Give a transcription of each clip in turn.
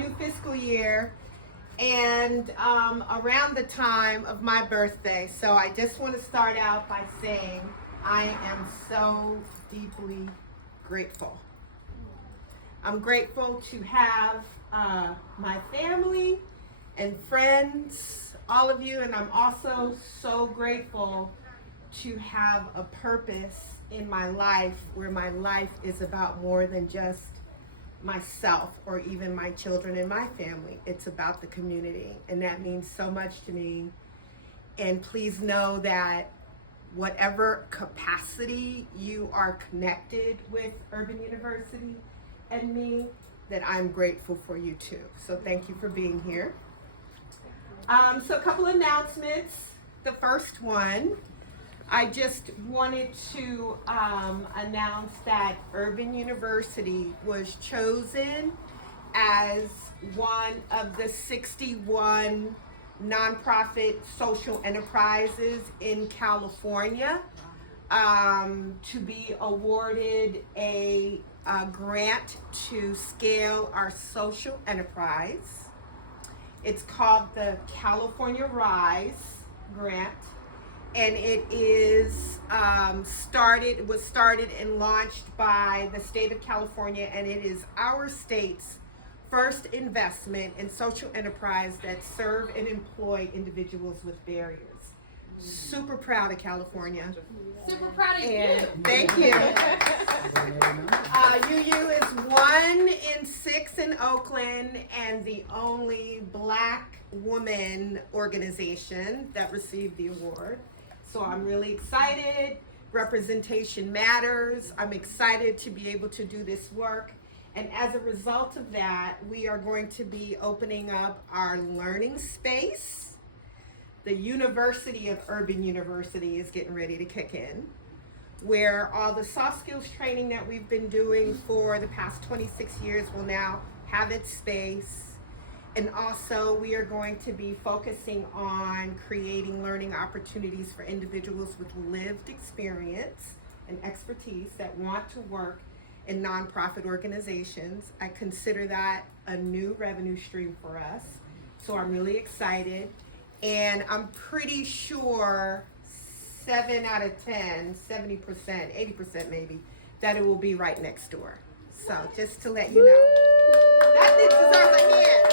new fiscal year and around the time of my birthday. So I just want to start out by saying I am so deeply grateful. I'm grateful to have my family and friends, all of you, and I'm also so grateful to have a purpose in my life where my life is about more than just myself or even my children and my family. It's about the community, and that means so much to me. And please know that whatever capacity you are connected with Urban University and me, that I'm grateful for you too. So thank you for being here. So a couple announcements. The first one, I just wanted to announce that Urban University was chosen as one of the 61 nonprofit social enterprises in California to be awarded a grant to scale our social enterprise. It's called the California Rise Grant. And it was started and launched by the state of California, and it is our state's first investment in social enterprise that serve and employ individuals with barriers. Super proud of California. Super proud of And you. thank you. UU is 1 in 6 in Oakland and the only Black woman organization that received the award. So I'm really excited. Representation matters. I'm excited to be able to do this work. And as a result of that, we are going to be opening up our learning space. The University of Urban University is getting ready to kick in, where all the soft skills training that we've been doing for the past 26 years will now have its space. And also we are going to be focusing on creating learning opportunities for individuals with lived experience and expertise that want to work in nonprofit organizations. I consider that a new revenue stream for us. So I'm really excited. And I'm pretty sure 7 out of 10, 70%, 80% maybe, that it will be right next door. So just to let you know. That deserves a hand.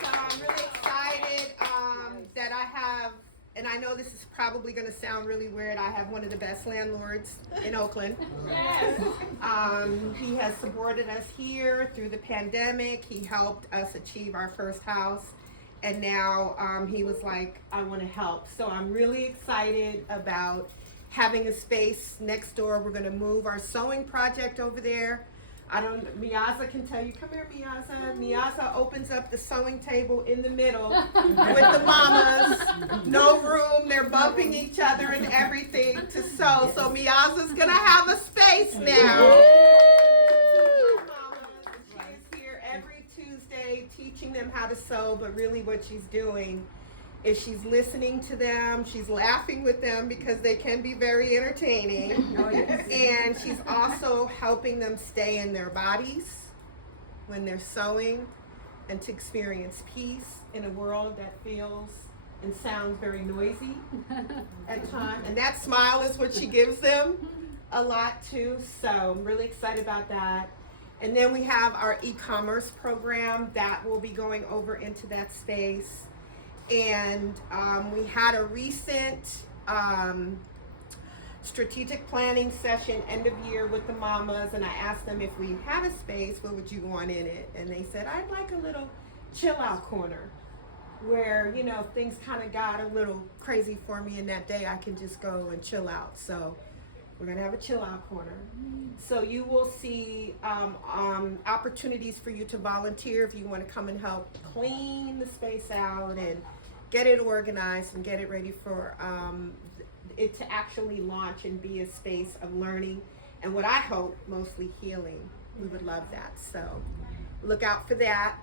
So I'm really excited that I have, and I know this is probably going to sound really weird, I have one of the best landlords in Oakland. Yes. He has supported us here through the pandemic. He helped us achieve our first house. And now he was like, I want to help. So I'm really excited about having a space next door. We're going to move our sewing project over there. Miaza can tell you, come here, Miaza. Miaza opens up the sewing table in the middle with the mamas. No room. They're bumping each other and everything to sew. So Miaza's going to have a space now. Teaching them how to sew, but really what she's doing is she's listening to them, she's laughing with them because they can be very entertaining. Oh, yes. And she's also helping them stay in their bodies when they're sewing and to experience peace in a world that feels and sounds very noisy at times. And that smile is what she gives them a lot too. So I'm really excited about that. And then we have our e-commerce program that will be going over into that space. And we had a recent strategic planning session end of year with the mamas, and I asked them if we had a space, what would you want in it? And they said, I'd like a little chill out corner where, you know, things kind of got a little crazy for me in that day, I can just go and chill out. So we're gonna have a chill out corner. So you will see opportunities for you to volunteer if you wanna come and help clean the space out and get it organized and get it ready for it to actually launch and be a space of learning and what I hope, mostly healing. We would love that, so look out for that.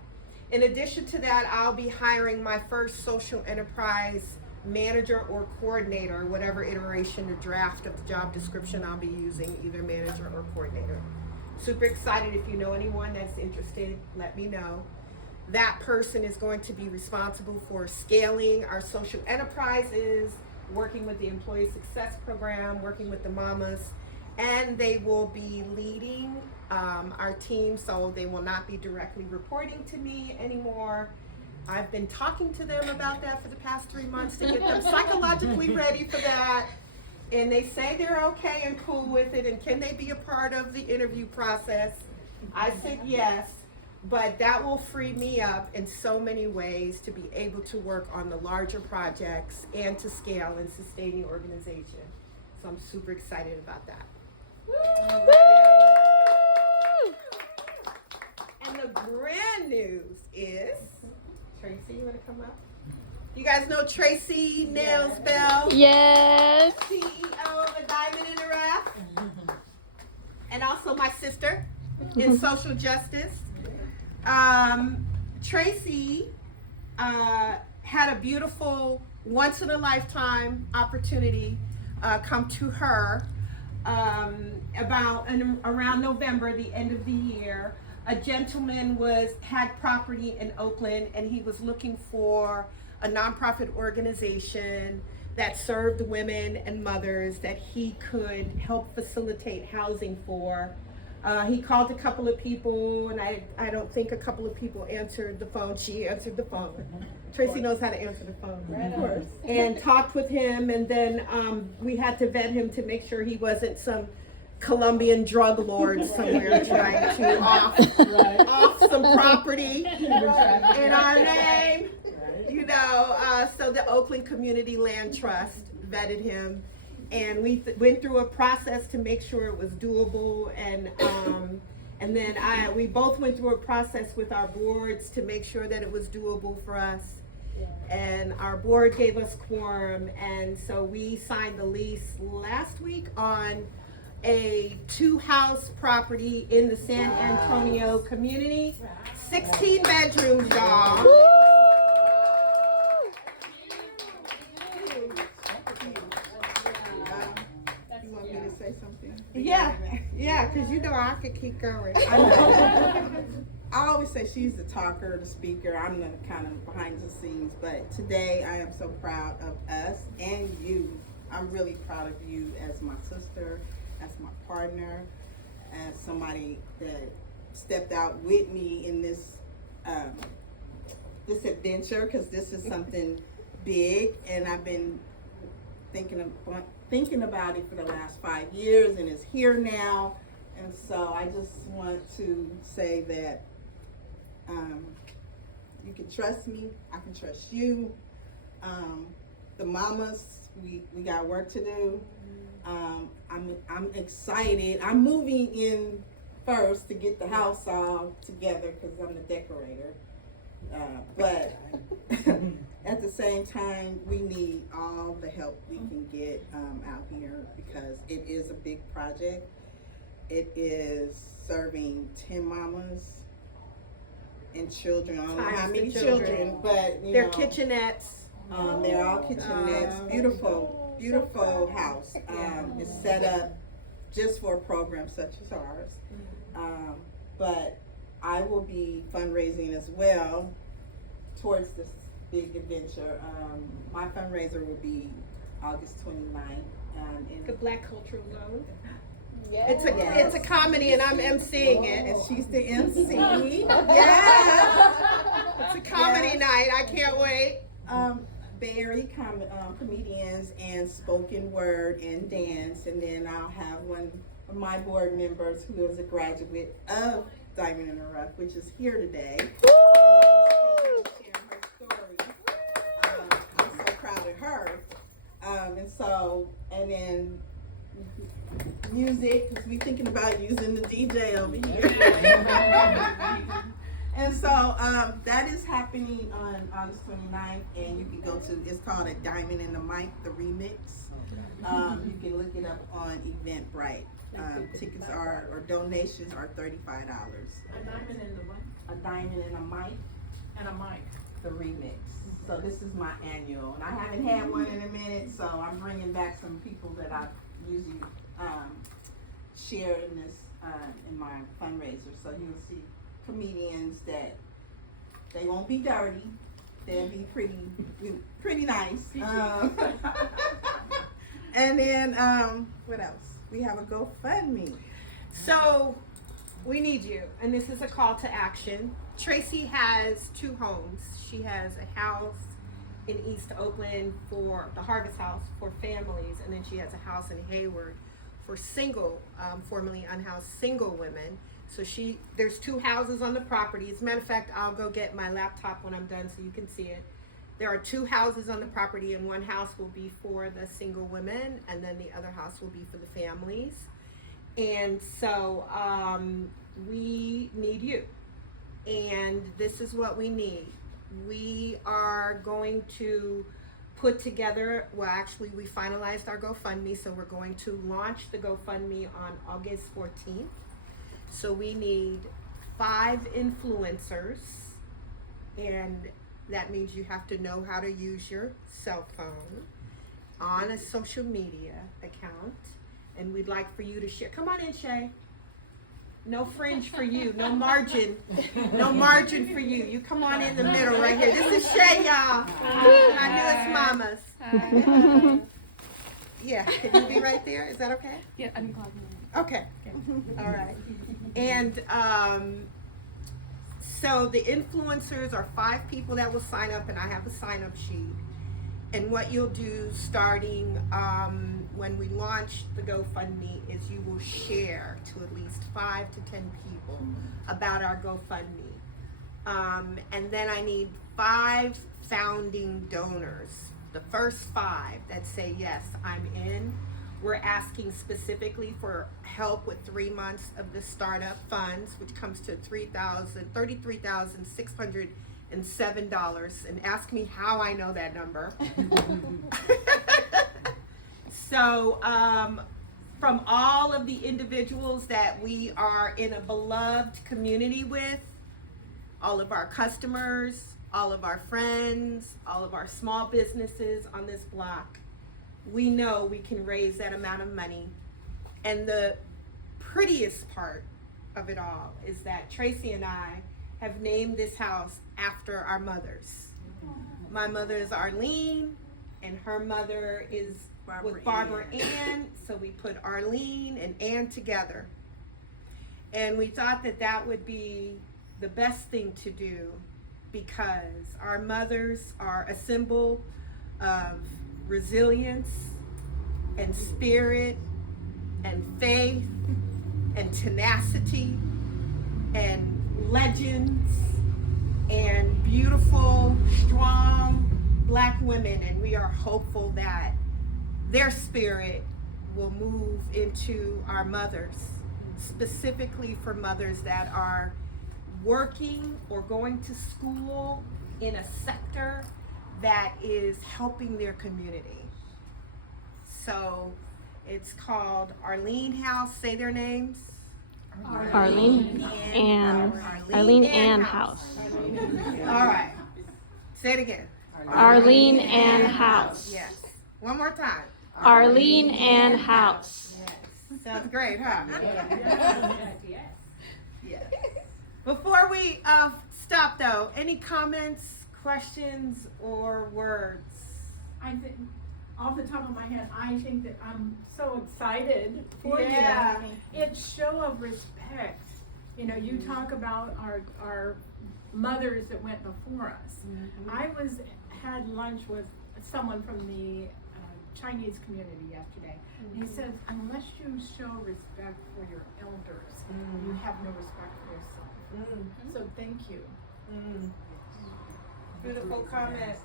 In addition to that, I'll be hiring my first social enterprise manager or coordinator, whatever iteration or draft of the job description I'll be using, either manager or coordinator. Super excited. If you know anyone that's interested, let me know. That person is going to be responsible for scaling our social enterprises, working with the employee success program, working with the mamas, and they will be leading our team, so they will not be directly reporting to me anymore. I've been talking to them about that for the past 3 months to get them psychologically ready for that. And they say they're okay and cool with it, and can they be a part of the interview process? I said yes. But that will free me up in so many ways to be able to work on the larger projects and to scale and sustain the organization. So I'm super excited about that. And the grand news is, Tracey, you want to come up? You guys know Tracey Nails Bell? Yes. CEO of A Diamond in the Rough. And also my sister in social justice. Tracey had a beautiful once-in-a-lifetime opportunity come to her around November, the end of the year. A gentleman had property in Oakland, and he was looking for a nonprofit organization that served women and mothers that he could help facilitate housing for. He called a couple of people, and I don't think a couple of people answered the phone. She answered the phone. Tracey knows how to answer the phone. Of course. And talked with him, and then we had to vet him to make sure he wasn't some Colombian drug lord somewhere trying to off some property in our name. You know, so the Oakland Community Land Trust vetted him. And we went through a process to make sure it was doable, and then we both went through a process with our boards to make sure that it was doable for us. Yeah. And our board gave us quorum, and so we signed the lease last week on a 2-house property in the San Antonio community, 16 bedrooms, y'all. Yeah, because you know I could keep going. I always say she's the talker, the speaker. I'm the kind of behind the scenes. But today I am so proud of us and you. I'm really proud of you as my sister, as my partner, as somebody that stepped out with me in this this adventure, because this is something big, and I've been thinking about it for the last 5 years, and it's here now. And so I just want to say that you can trust me, I can trust you. The mamas, we got work to do. I'm excited. I'm moving in first to get the house all together because I'm the decorator. But at the same time, we need all the help we can get out here, because it is a big project. It is serving 10 mamas and children. I don't know how many children, but they're kitchenettes. They're all kitchenettes. Beautiful house. It's set up just for a program such as ours. But I will be fundraising as well towards this big adventure. My fundraiser will be August 29th. The Black Cultural Zone. Yes. It's a comedy, and I'm emceeing it. And she's the MC. Yeah. It's a comedy night. I can't wait. Bay Area comedians and spoken word and dance, and then I'll have one of my board members who is a graduate of Diamond in the Rough, which is here today. Sharing her story. I'm so proud of her. And then music, because we're thinking about using the DJ over here. And so that is happening on August 29th, and you can go to, it's called A Diamond in the Mic, the remix. You can look it up on Eventbrite. Tickets or donations are $35. A diamond in the what? A Diamond in a Mic. And a mic. The remix. So this is my annual, and I haven't had one in a minute, so I'm bringing back some people that I usually share in this in my fundraiser. So you'll see comedians that they won't be dirty. They'll be pretty nice. And then what else? We have a GoFundMe. So we need you, and this is a call to action. Tracey has 2 homes. She has a house in East Oakland for the Harvest House for families, and then she has a house in Hayward for single, formerly unhoused single women. So there's 2 houses on the property. As a matter of fact, I'll go get my laptop when I'm done so you can see it. There are 2 houses on the property, and one house will be for the single women, and then the other house will be for the families. And so we need you. And this is what we need. We are going to put together, well, actually, we finalized our GoFundMe, so we're going to launch the GoFundMe on August 14th. So we need 5 influencers, and that means you have to know how to use your cell phone on a social media account, and we'd like for you to share. Come on in, Shay. No fringe for you, no margin for you. You come on in the middle right here. This is Shay, y'all. My newest mamas. Yeah, can you be right there? Is that okay? Yeah, I'm glad. Okay. All right. And so the influencers are 5 people that will sign up, and I have a sign-up sheet. And what you'll do starting when we launch the GoFundMe is you will share to at least 5 to 10 people about our GoFundMe. And then I need 5 founding donors. The first 5 that say, yes, I'm in. We're asking specifically for help with 3 months of the startup funds, which comes to $33,607. And ask me how I know that number. So from all of the individuals that we are in a beloved community with, all of our customers, all of our friends, all of our small businesses on this block, we know we can raise that amount of money. And the prettiest part of it all is that Tracey and I have named this house after our mothers. My mother is Arlene, and her mother is Barbara Ann. So we put Arlene and Ann together. And we thought that that would be the best thing to do, because our mothers are a symbol of resilience and spirit and faith and tenacity and legends and beautiful, strong Black women. And we are hopeful that their spirit will move into our mothers, specifically for mothers that are working or going to school in a sector that is helping their community. So it's called Arlene House. Say their names. Arlene Ann House. All right. Say it again. Arlene Ann House. Yes. One more time. Arlene Ann House. Yes. Sounds great, huh? Yes. Yes. Before we stop though, any comments, questions, or words? I think, off the top of my head, I think that I'm so excited for Yeah. you. It's show of respect. You know, you talk about our mothers that went before us. I had lunch with someone from the Chinese community yesterday. And he says, unless you show respect for your elders, you have no respect for yourself. So thank you. Beautiful comment.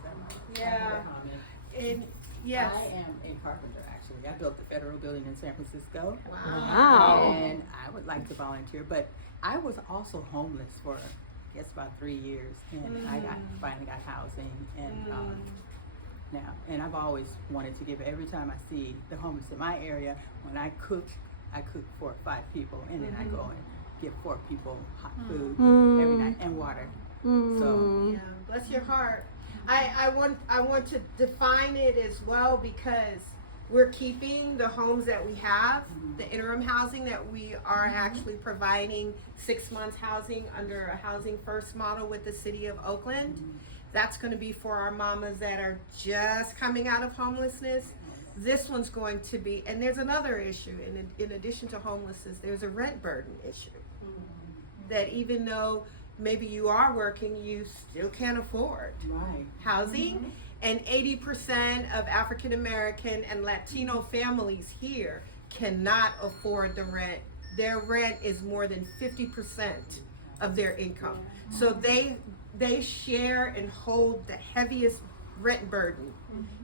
Yeah. And yes. I am a carpenter, actually. I built the federal building in San Francisco. Wow. And I would like to volunteer, but I was also homeless for, I guess, about 3 years, and I finally got housing, and and I've always wanted to give. Every time I see the homeless in my area, when I cook for 5 people, and then I go and give 4 people hot food every night and water. So Yeah, bless your heart. I want to define it as well, because we're keeping the homes that we have, the interim housing that we are actually providing 6 months housing under a Housing First model with the city of Oakland. That's going to be for our mamas that are just coming out of homelessness. This one's going to be, and there's another issue, in addition to homelessness, there's a rent burden issue. That even though maybe you are working, you still can't afford housing. And 80% of African American and Latino families here cannot afford the rent. Their rent is more than 50% of their income. So they share and hold the heaviest rent burden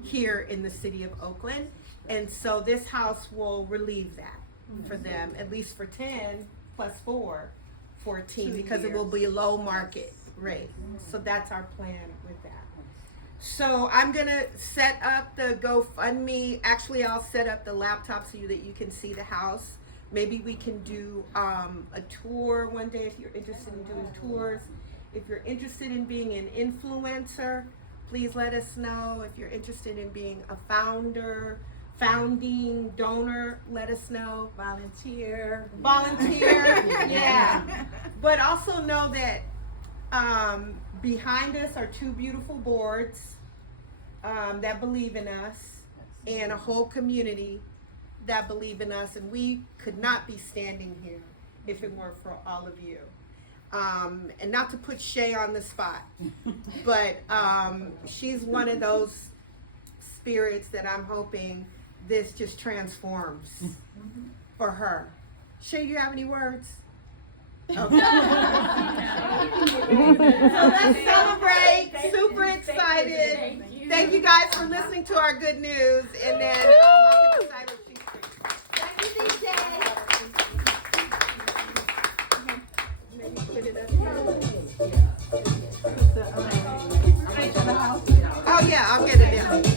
here in the city of Oakland. And so this house will relieve that for them, at least for 10 plus 4, 14, because it will be low market rate. So that's our plan with that. So I'm gonna set up the GoFundMe. Actually, I'll set up the laptop so that you can see the house. Maybe we can do a tour one day if you're interested in doing tours. If you're interested in being an influencer, please let us know. If you're interested in being a founding donor, let us know. Volunteer, yeah. But also know that behind us are 2 beautiful boards that believe in us, and a whole community that believe in us, and we could not be standing here if it weren't for all of you. And not to put Shay on the spot, but she's one of those spirits that I'm hoping this just transforms for her. Shay, you have any words? Okay. So let's celebrate. Super excited. Thank you guys for listening to our good news. And then I'll get excited. Thank you, DJ. Oh yeah, I'll get it in.